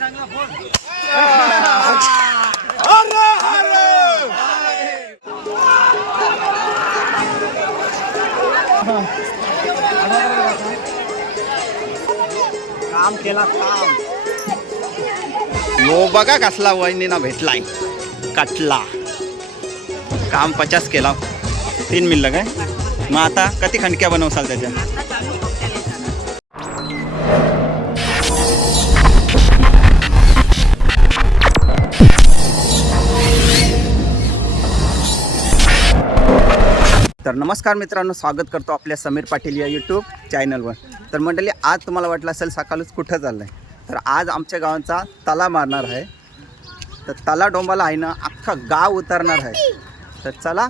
काम केला काम. यो बघा कसला वहिनीना भेटलाय. कटला. काम पचास केला. तीन मिनिटं काय? मग आता किती खंडक्या बनवसाल त्याच्या? तर नमस्कार मित्रांनो स्वागत करतो आपल्या समीर पाटील या यूट्यूब चॅनलवर तर मंडळी आज तुम्हाला वाटलं असेल सकाळच कुठं चाललं आहे तर आज आमच्या गावांचा तला मारणार आहे. तर तला डोंबाला आहे ना अख्खा गाव उतरणार आहे. तर चला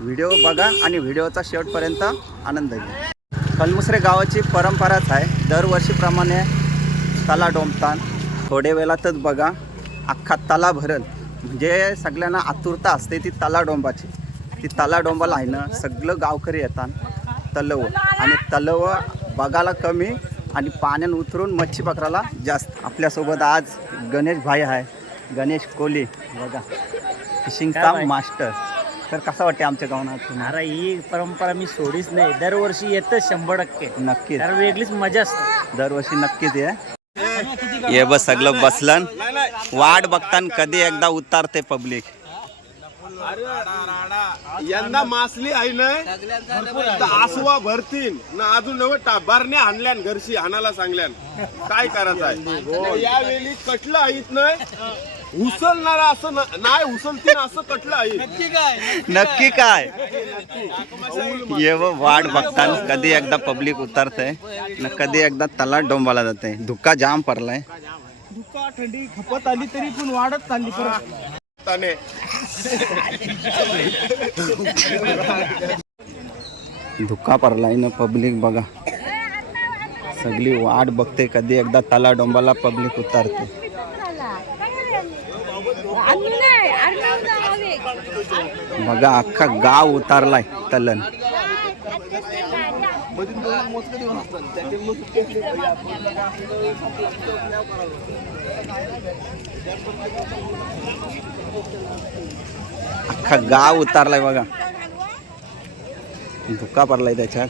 व्हिडिओ बघा आणि व्हिडिओचा शेवटपर्यंत आनंद घ्या. कलमुसरे गावाची परंपराच आहे दरवर्षीप्रमाणे तला डोंबतान थोड्या वेळातच बघा अख्खा तला भरल. म्हणजे सगळ्यांना आतुरता असते ती तला डोंबाची. ती तला डोंबाला आहे ना सगळं गावकरी येतात. तलव. आणि तलव बघायला कमी आणि पाण्यात उतरून मच्छी पकडायला जास्त. आपल्यासोबत आज गणेश भाई आहे. गणेश कोहली बघा. फिशिंगचा? मास्टर तर कसं वाटते आमच्या गावात अरे ही परंपरा मी सोडीच नाही. दरवर्षी येतच शंभर टक्के. नक्कीच. कारण वेगळीच मजा असते. दरवर्षी नक्कीच ये. ये बस सगळं बसलन. वाट बघतान कधी एकदा उतारते पब्लिक यंदा मासली आहे ना आसवा भरतीन. ना अजून नव टाबारने आणल्यान घरशी हाणाला सांगल्यान. काय करायचं आहे? यावेळी कटलं आहेत ना उचलणार असं न- नाही उचलतीन असं कटलं आहे. नक्की काय? ये व वाट बघतान कधी एकदा पब्लिक उतरते न कधी एकदा तला डोंबाला जाते धुका जाम पडलाय. दुका थंडी खपत आली तरी पण वाढत चालली ताने. धुका पडलाय ना पब्लिक बघा. सगळी वाट बघते कधी एकदा तला डोंबाला पब्लिक उतरते. बघा अख्खा गाव उतारलाय तलन. अख्खा गाव उतारलाय बघा. धुका पडलाय त्याच्यात.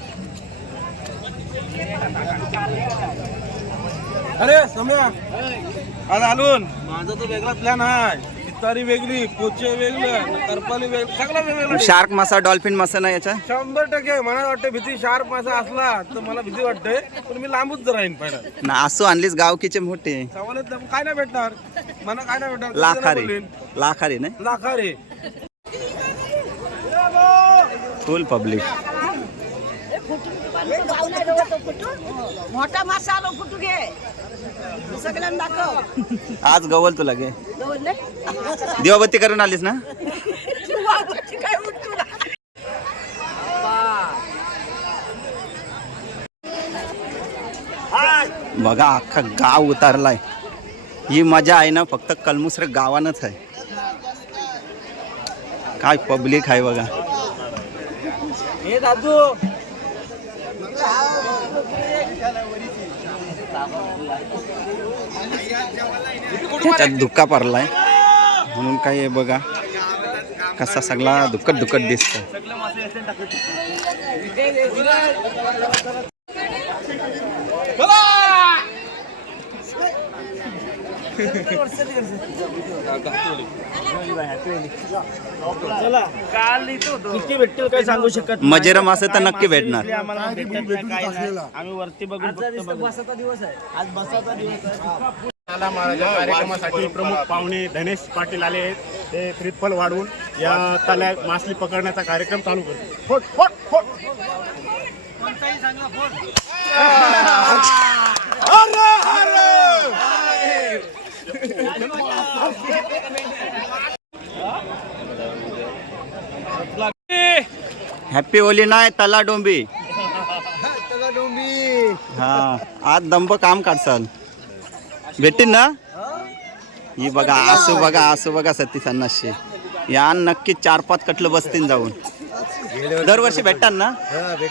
अरे सम्या. आज आलून माझा तो वेगळा प्लॅन आहे. इतारी वेगळी पोचे वेगळं करपाली वेगळं सगळं वेगळं शार्क मासा डॉल्फिन मासा ना याच्या शंभर टक्के. मला वाटतं भीती शार्प मासा असला तर मला भीती वाटते पण मी लांबूच राहीन पहिला. ना असो आणलीच गावकीचे मोठे. नाही, काय नाही भेटणार? मला काय नाही भेटणार? लाखारी. बोलीन. लाखारी नाही? लाखारी. फुल पब्लिक मोठा मासा आलो कुठू घे? सगळ्यांना दाखव. आज गवल तुला नाही? दिवाबत्ती करून आलीस काय ना. बघा अख्खा गाव उतारलाय. ही मजा आहे ना फक्त कलमुसर गावानच आहे. काय पब्लिक आहे बघा. हे दादू त्याच्यात धुक्का पडलाय. म्हणून काय आहे बघा कसा सगळा दुक्कट दुक्कट दिसतोय काल इथं होतो किती भेटतील काय सांगू शकत मजेरम असं तर नक्की भेटणार. आम्ही वरती बघून बसाचा दिवस आहे. आज बसाचा दिवस आहे. कार्यक्रमासाठी प्रमुख पाहुणे धनेश पाटील आले आहेत. ते त्रिफल वाढवून या तल्या मासली पकडण्याचा कार्यक्रम चालू करतो फोट हॅपी होली नाही तला डोंबी हा आज दंब काम काढसाल भेटतील ना? ही बघा आसू बघा आसू बघा सती सन्नासशे या नक्की चार पाच कटलं बसतील जाऊन. दरवर्षी भेटतात ना? त्याही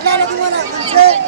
Claro, tú, Ana,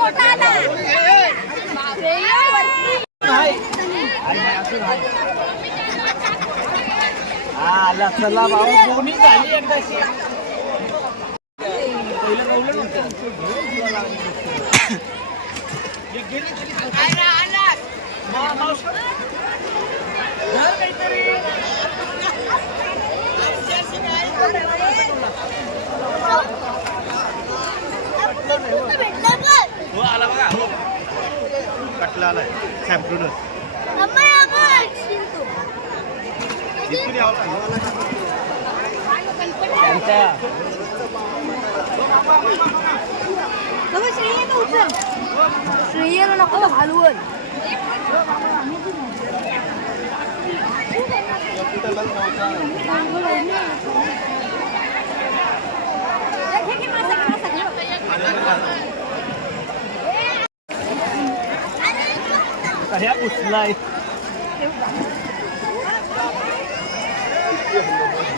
मोठा आला? आला. चला भाऊ दोन्ही झाली एकदाशी. हो आला बघा. कटला आलाय. सॅम्प्लूनच श्रेयला नको हलवून घे, घे, मासा, घे, मासा, घे. ह्या उचलाय.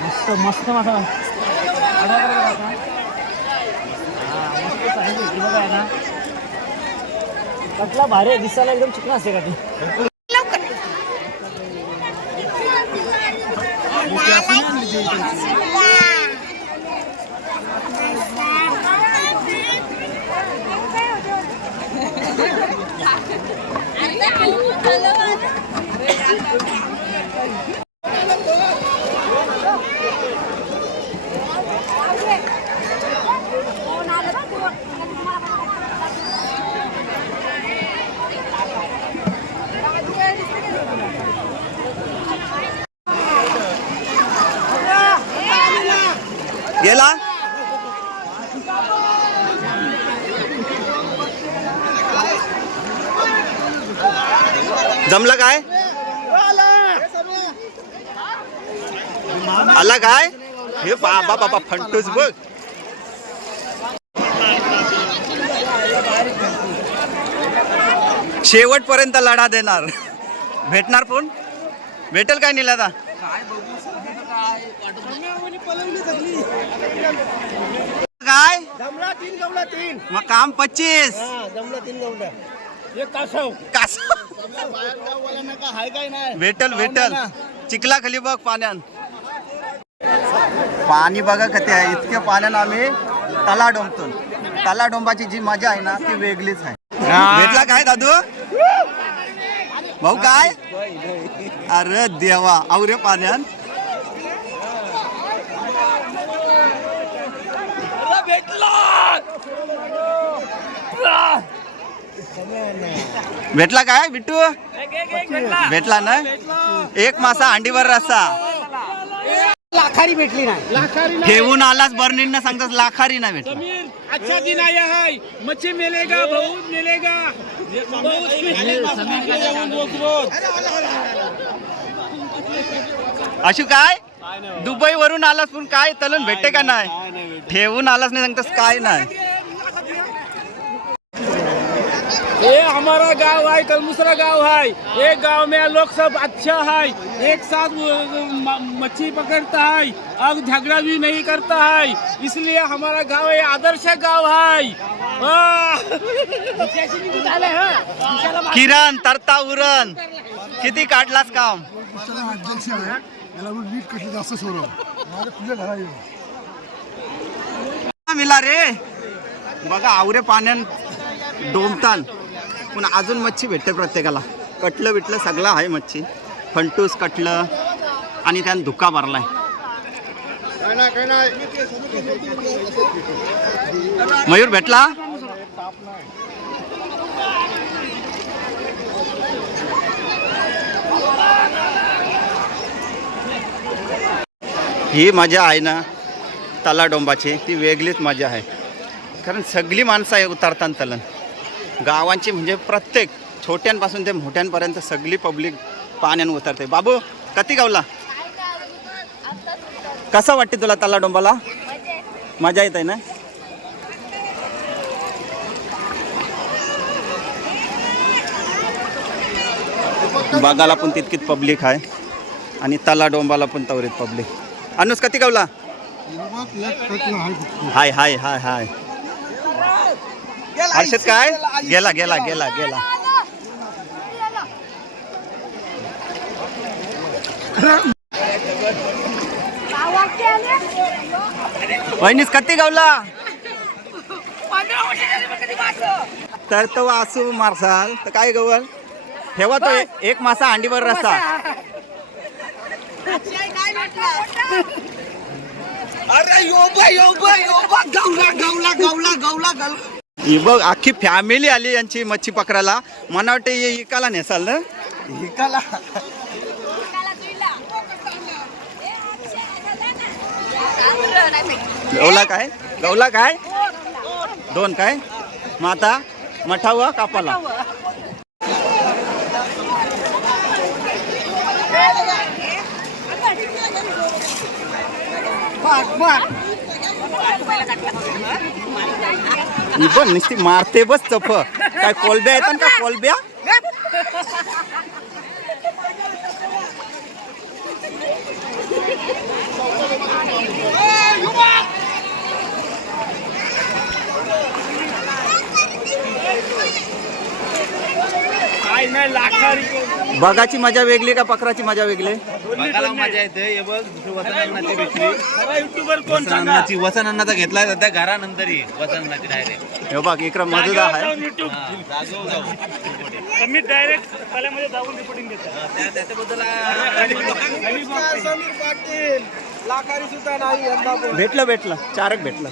मस्त मस्त मासा कटला भारी आहे दिसायला एकदम चिकन असते का ती? गेला? जमलं काय? आला काय? हे बाबा बाबा फंटूस बघ. शेवटपर्यंत लढा देणार. भेटणार फोन भेटेल काय नेला काय? जमला तीन गवला तीन. मग काम पच्चीस. जमला तीन गवला हे कासव. कास हाय काय नाही भेटल भेटल. चिखला खाली बघ पाण्यान. पाणी बघा कधी आहे. इतक्या पाण्यानं आम्ही तला डोंबतो तला डोंबाची जी मजा आहे ना ती वेगळीच आहे. भेटला काय दादू? भाऊ काय? अरे देवा आवरे पाण्यान. भेटला! काय बिट्टू भेटला ना? एक मासा अंडीवर रस्सा. लाखारी भेटली नाही. ठेवून आलाच बर्नींना सांगतात लाखारी नाही भेटला. अच्छा दिन आया है मच्छी मिलेगा. बहुत मिलेगा. अशू काय? दुबई वरून आलास पण काय तलन भेटते का नाही? ठेवून आलास नाही सांगतास काय नाही. ये हमारा गांव है कलमुसरा गांव है एक गांव में लोग सब अच्छा है. एक साथ मच्छी पकड़ता है और झगड़ा भी नहीं करता है. इसलिए हमारा गांव ये आदर्श गांव है। किरण तरता उरण. किती काढलास काम? याला म्हणून नीट कशी जास्त सोडव. माझ्या तुझ्या घरा येऊ मिला रे. बघा आवरे पाण्यान डोमताल. पण अजून मच्छी भेटते प्रत्येकाला. कटलं बिटलं सगळं आहे मच्छी. फंटूस कटलं आणि त्यानं धुका भरलाय मयूर भेटला? ही मजा आहे ना तलाडोंबाची ती वेगळीच मजा आहे. कारण सगळी माणसं आहे उतरताना तलन. गावांची म्हणजे प्रत्येक छोट्यांपासून ते मोठ्यांपर्यंत सगळी पब्लिक पाण्यानं उतरते. बाबू कती गावला? कसं वाटते तुला तलाडोंबाला मजा येत आहे ना? बागाला पण तितकीच पब्लिक आहे आणि तलाडोंबाला पण तवरीत पब्लिक. अनुस कधी गावला? हाय हाय हाय हाय. हर्षद काय? गेला गेला गेला गेला. वहिनीस कधी गावला? तर तो वासू मारसाल. तर काय गवल? ठेवा तो एक मासा अंडीवर रस्ता ही बघ अख्खी फॅमिली आली यांची मच्छी पकडायला. मला वाटतं हे इकाला नेसाल ना? इकाला. गवला काय? गवला काय? दोन काय? मग आता मठावा कापाला. ही बघ नुसती मारते बस चफ काय कोलब्या येतात का कोलब्या काय नाही लाखारी बघाची मजा वेगळी का पकराची मजा वेगळी? बघायला मजा येते. हे बघ दुसरी वसनांनाची भेटली. घेतला डायरेक्ट हे बघ इकडं आहे. युट्यूब जागो जाऊ मी डायरेक्ट तल्यामध्ये जाऊन रिपोर्टिंग देतो त्या त्याच्याबद्दल लाखारी सुद्धा नाही यंदा भेटलं भेटलं. चारक भेटलं.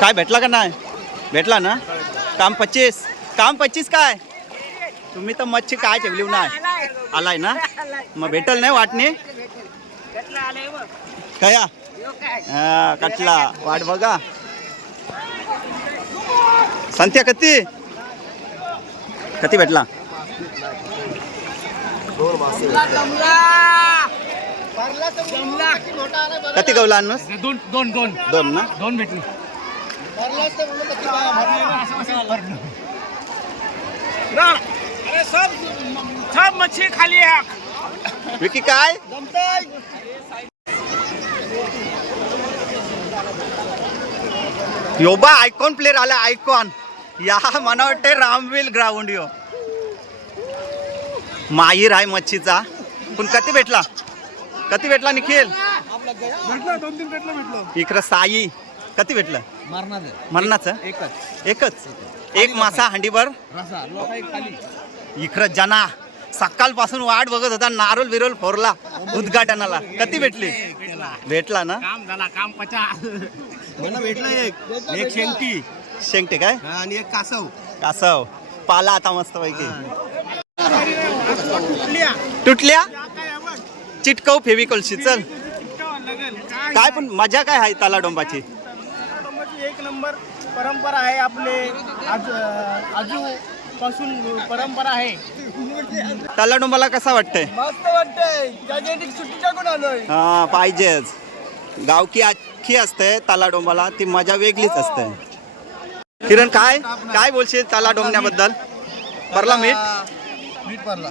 काय भेटला का नाही? भेटला ना? काम पच्चीस. काम पच्चीस काय? तुम्ही तर मच्छी काय ठेवली नाही आलाय ना? मग भेटल नाही वाटणे? कया? हा कटला. वाट बघा. संत्या कती? कती भेटला? कती गवला दोन दोन दोन. दोन ना? दोन भेटली. अरे सब सब मच्छी खाली है विकी काय? योबा आयकॉन प्लेअर आला आयकॉन या मला वाटते रामविल ग्राउंड यो. माहीर आहे मच्छीचा. पण कधी भेटला? कधी भेटला निखिल? भेटलं दोन तीन भेटलं भेटलं. इकडं साई. कधी भेटलं? मरणाचं. एकच. एकच? एक मासा हंडीभर इकडं जना सकाळपासून वाट बघत होता नारोल बिरोल फोरला उद्घाटनाला. कधी भेटली? भेटला ना? काम झाला काम पचा. मला भेटला एक. एक शेंगटी शेंगटे काय? आणि एक कासव. कासव. पाला आता मस्त पैकी तुटल्या. चिटकव फेविकॉलशी चल. काय? पण मजा काय आहे ताला डोंबाची एक नंबर परंपरा आहे आपले आज आजू पासून परंपरा आहे. ताला डोंबाला कसा वाटतंय? मस्त वाटतंय. जागेटिक सुट्टी टाकून आलोय. हा पाहिजेच. गावकी अख्खी असते ताला डोंबाला ती मजा वेगळीच असते. किरण काय काय बोलशील ताला डोंबण्याबद्दल? परला मीठ? मीठ पडला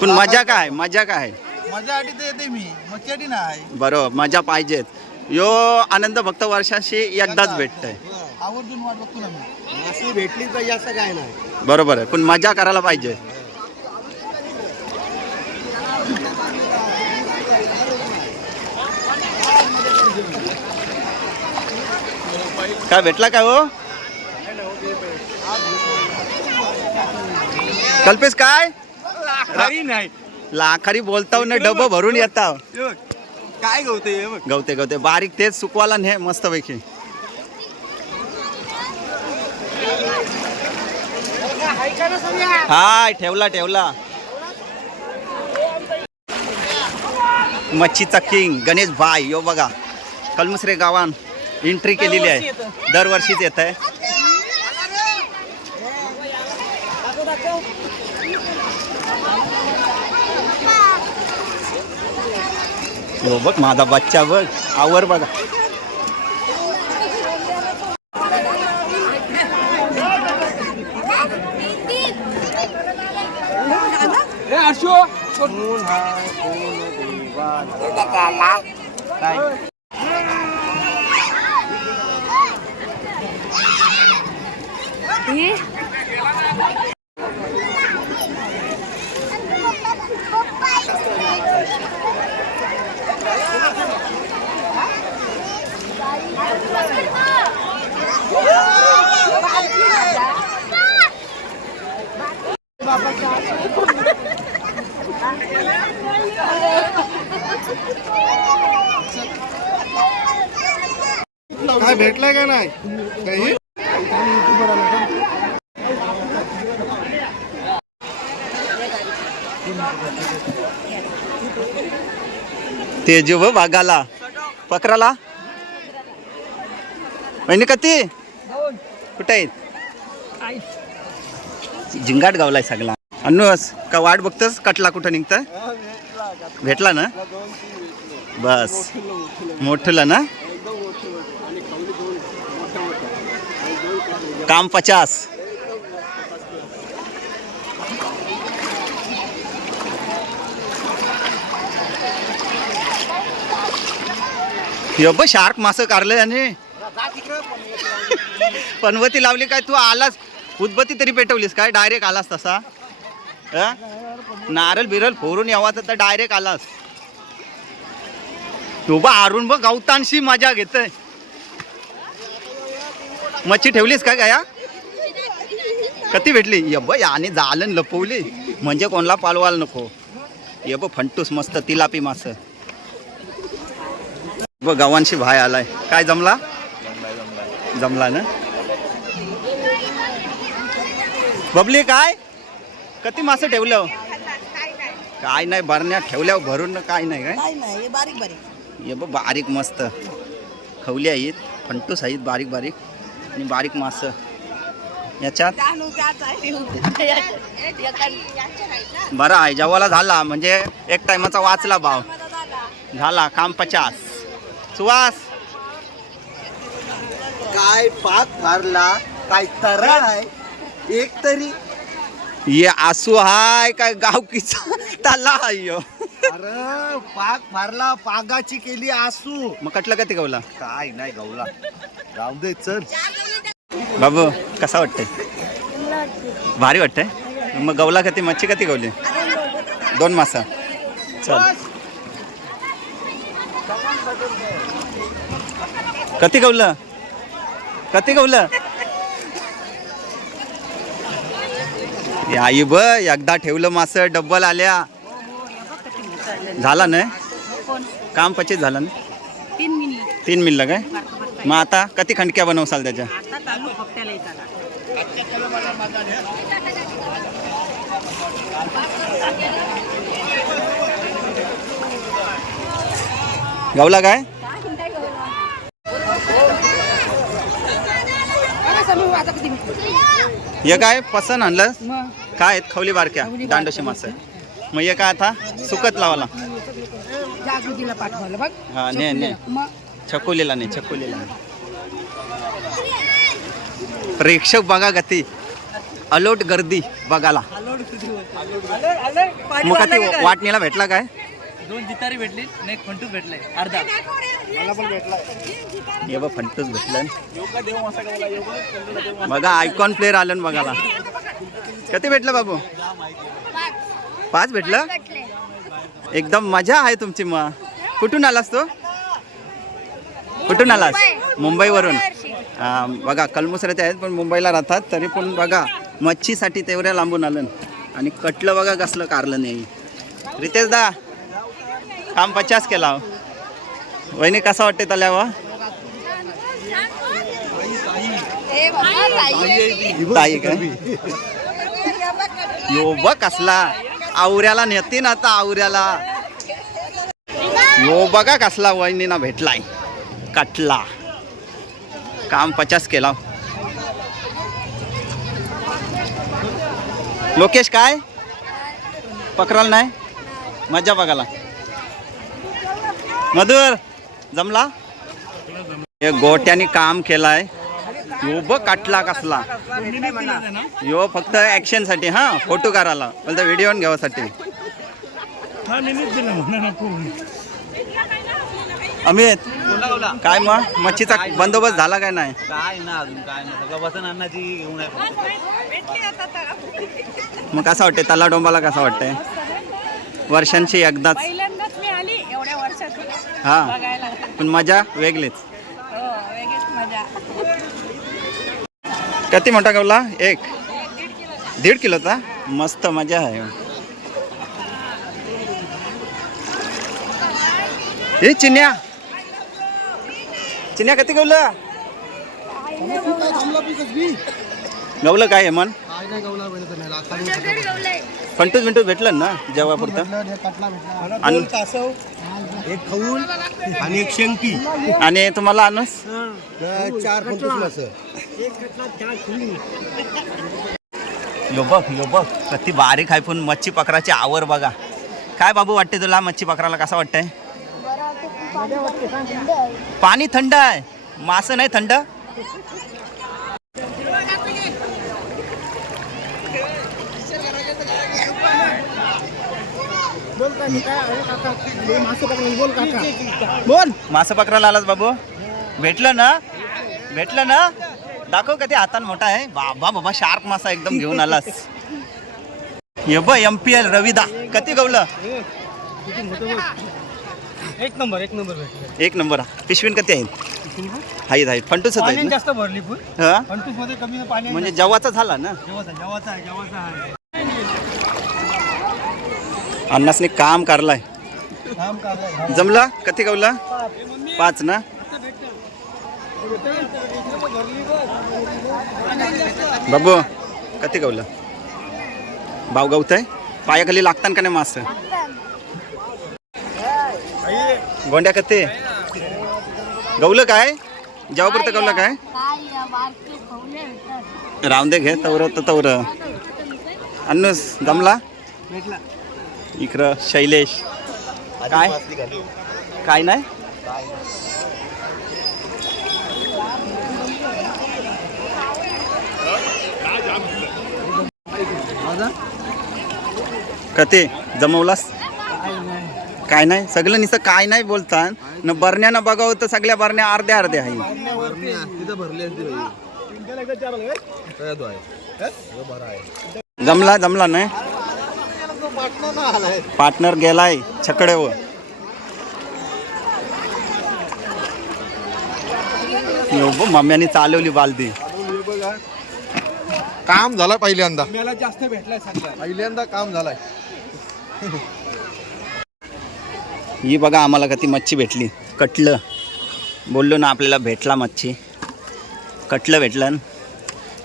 पण मजा काय मजा काय? माझ्यासाठी तर येते मी. मच्छ्यासाठी नाही. बरोबर मजा पाहिजेत यो आनंद फक्त वर्षाशी एकदाच भेटतंय. आवर्जून वाट बघतो ना मी. मासली भेटली तर जास्त काय नाही. बरोबर आहे. पण मजा करायला पाहिजे. काय भेटला काय हो? कल्पेश काय? नाही. लाखारी बोलताव ना डबं भरून येताव. काय गवते हे बघ? गवते गवते. बारीक तेच सुकवाला ने मस्त पैकी. हाय ठेवला ठेवला. मच्छीचा किंग गणेश भाई यो बघा. कलमुसरे गावान एंट्री केलेली आहे. दरवर्षीच येत. आहे हो बघ माझा बच्चा बघ. आवर बघा. काय भेटलंय का नाही? काही? तेजू व बागाला पकराला. वहिनी कती? कुठे आहेत? झिंगाट गावलाय सगळा. अन्नूस का वाट बघतोस? कटला कुठं निघतं भेटला ना? बस. मोठला ना? काम पचास. ब शार्क मासं कारलं याने पनवती लावली काय? तू आलास उदबत्ती तरी पेटवलीस काय? डायरेक्ट आलास तसा? नारळ बिरल फोरून यावाचा तर डायरेक्ट आलास. तू बा आरून बघ गवतांशी मजा घेतय. मच्छी ठेवलीस काय गया? कधी भेटली? ये ब याने जालन लपवली. म्हणजे कोणला पालवाल नको. ये ब फंटूस मस्त तिलापी मास. ब गावांशी भाय आलाय. काय जमला? जमला ना? बबली काय? किती मासे ठेवलं? काय नाही भरण्यात ठेवल्यावर भरून काय नाही काय? बारीक बारीक ये बघ बारीक मस्त. खवली आहेत फंटूस आहेत बारीक बारीक आणि बारीक मासं याच्यात बरं आहे जेव्हाला झाला. म्हणजे एक टायमाचा वाचला भाव. झाला काम पचास. सुवास काय पाक मारला काय आहे. एक तरी. ये आसू हाय काय गावकीचा ताला हाय ह्यो. अरे पाक मारला पागाची केली आसू. मग कटलं का ते गवला? काय नाही गवला. राहू दे चल. बाबू कसा वाटतंय? भारी वाटतंय? मग गवला कधी मच्छी कधी गवली? दोन मासा. चल. कधी गवलं? कधी गवलं? आई ब एकदा ठेवलं मास डब्बल आल्या. झाला ना काम पचित झालं ना? तीन मिनिट. तीन मिनिटं काय? मग आता कधी खंडक्या बनवसाल त्याच्या? गावला काय? हे काय पसंत आणलं? काय आहेत? खवली बारक्या दांडोशी मासे. मग काय आता सुकत लावाला. जागृतीला पाठवलं बघ. हा ने ने. मग छकुलीला नाही छकुलीला नाही प्रेक्षक बघा गती. अलोट गर्दी बघाला मग का ते वाटणीला भेटला काय? दोन जितारी भेटली एक फंटूच भेटलाय अर्धा. हे बघ फंटूच भेटलं. बघा आयकॉन प्लेअर आलं ना बघाला किती भेटलं बाबू? पाच भेटलं? एकदम मजा आहे तुमची मग. कुठून आलास तू? कुठून आलास? मुंबईवरून. बघा कलमुसऱ्याचे आहेत पण मुंबईला राहतात तरी पण बघा मच्छीसाठी तेवढ्या लांबून आलं आणि कटलं बघा कसलं कारलं नाही. रितेश दा काम पचास केला हो. वहिनी कसा वाटते तल्यावर ताई काय यो बघ कसला. आवऱ्याला नेते ना आता आवऱ्याला. यो बघा कसला वहिनीना भेटलाय. कटला. काम पचास केला. लोकेश काय? पकडाल नाही? मजा बघाला मधुर जमला? हे गोट्याने काम केलाय. यो बघ काटला कसला? यो फक्त ऍक्शनसाठी हा फोटो करायला फक्त व्हिडिओ घ्यावासाठी. अमित काय मग? मच्छीचा बंदोबस्त झाला काय नाही? काय ना अजून काय नाही. घेऊन मग कसं वाटते तला डोंबाला कसं वाटतंय? वर्षांची एकदाच. पहिल्यांदाच मी आली एवढ्या वर्षात हा. बघायला. पण मजा वेगळीच. हो वेगळीच मजा. किती मोठा गवला एक. दीड किलोचा मस्त मजा आहे. हे चिन्या. चिन्या किती गवलं गवलं काय आहे मन? फंटूस मिंटूस भेटलं ना जेव्हा पुरतं आणि एक खऊल आणि एक शेंगटी आणि तुम्हाला आणूस चार पंचवीस मास यो बघ यो बघ. कती बारीक आहे पण मच्छी पकडाची आवर बघा. काय बाबू वाटते तुला मच्छी पकडायला? कसं वाटतंय? पाणी थंड आहे. मास नाही थंड? बोल मास पकडायला आलास बाबू? भेटलं ना? भेटलं ना? दाखव कधी हातान मोठा आहे? बाबा बाबा शार्क मासा एकदम घेऊन आलास. ये ब एम पी एल रविदा. कधी गवलं? एक नंबर एक नंबर एक नंबर. पिशवीन कधी आहेत आहेत आहेत ना? जास्त भरली फुल हा? पंचवीसमध्ये कमी पाणी म्हणजे जवाचा झाला ना? जेवाचा जेवाचा आहे जेवाचा आहे अण्णासने काम करलाय. जमला? कधी गवला पाच ना? बाबू कधी गवलं भाव गवतय? पायाखाली लागतान का नाही मास? गोंड्या कथे? गवलं काय? जेव्हा पुरतं गवलं काय? काय बारके खवले भेटतात. राहून दे घे तवर तर तवर. अन्नूस जमला? इकडं शैलेश. काय? काय नाही? कते जमवलास? काय नाही सगळं निस काय नाही बोलता न बरण्यानं बघावं तर सगळ्या बरण्या अर्ध्या अर्ध्या आहे जमला जमला नाही? पार्टनर गेलाय बघ, मम्म्याने चालवली बालदी. काम झालं पहिल्यांदा. जास्त भेटलाय पहिल्यांदा काम झालाय. ही बघा आम्हाला का ती मच्छी भेटली. कटलं. बोललो ना आपल्याला भेटला मच्छी. कटलं भेटलं.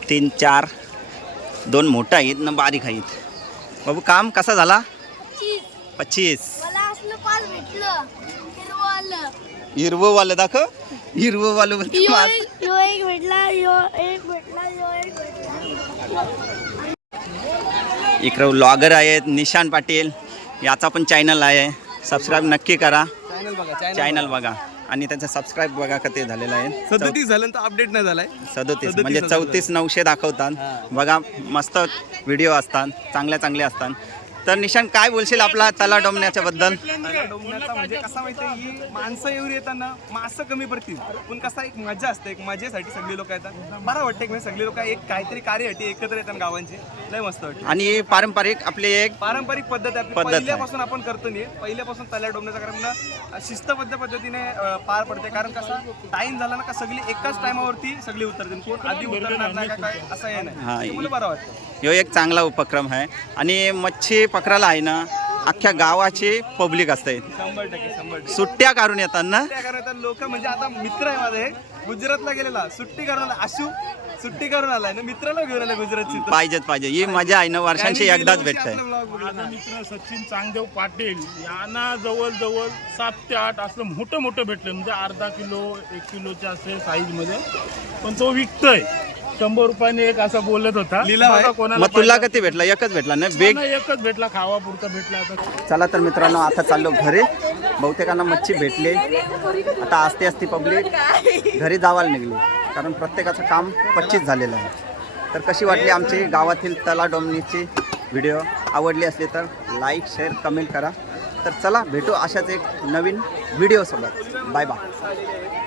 तीन चार दोन मोठं आहेत ना बारीक आहेत. बाबू काम कसा झाला? पच्चीस. हिरवंवालं. दाखव. हिरवंवालं यो मार. एक यो एक भेटला यो एक भेटला यो एक भेटला. इकडं व्लॉगर आहेत निशान पाटील. याचा पण चॅनल आहे. सबस्क्राईब नक्की करा. चॅनल बघा. आणि त्याचं सबस्क्राईब बघा का ते झालेलं आहे. सदतीस झालं तर अपडेट नाही झालाय. सदोतीस म्हणजे चौतीस नऊशे दाखवतात बघा मस्त व्हिडिओ असतात चांगल्या चांगले असतात तर निशान काय बोलशील आपला तला डोमण्याच्या बद्दल? डोंगराचा म्हणजे कसा माहितीये ही माणसं एवढी येताना माणसं कमी पडतील. पण कसा एक मजा असते एक मजेसाठी सगळे लोक येतात. बरं वाटतं की म्हणजे सगळे लोक एक काहीतरी कार्यसाठी एकत्र येतात गावांची. लय मस्त वाटतं. आणि पारंपरिक आपली एक पारंपरिक पद्धत आहे. आपली पद्धत आहे. पहिल्यापासून आपण करतो नाही पहिल्यापासून तल्या डोंगराचा कार्यक्रम शिस्तबद्ध पद्धतीने अं, पार पडते. कारण कसा टाइम झाला ना का सगळी एकाच टायमावरती सगळी उतरतील कोण आधी उतरणार नाही का काय असं हे हा, नाही मला बरं वाटतं. ह्यो एक चांगला उपक्रम आहे आणि मच्छी पकडायला आहे ना अख्ख्या गावाची पब्लिक असते. शंभर टक्के शंभर टक्के. सुट्ट्या काढून येतात ना? लोक. म्हणजे आता मित्र आहे माझे गुजरातला गेलेला. सुट्टी करून आला आशू सुट्टी करून आलाय ना मित्राला घेऊन आलाय गुजरातची तर. पाहिजेत पाहिजे ही मजा आहे ना वर्षांशी त्यांनी एकदाच गेल्या वर्षी भेटतंय आपला vlog बघितला. माझा मित्र सचिन चांगदेव पाटील यांना जवळजवळ सात ते आठ असलं मोठं मोठं भेटलं. म्हणजे अर्धा किलो एक किलोच्या असेल साईजमध्ये पण तो विकतोय. शंभर रुपयाने एक असं बोलत होता. लिलाव आहे? बघा कोणाला मग तुला पाहिजे. किती भेटला? एकच भेटला ना? बेग मला एकच भेटला. खावापुरता भेटला आता. चला तर मित्रांनो आता चाललो घरी. बहुतेकांना मच्छी भेटली. आता असते असती पब्लिक घरी जावायला निघली. कारण प्रत्येकाचं काम पच्चीस झालेलं आहे. तर कशी वाटली आमची गावातील तला डोमनीची व्हिडिओ आवडली असली तर लाईक शेअर कमेंट करा. तर चला भेटू अशाच एक नवीन व्हिडिओसोबत बाय बाय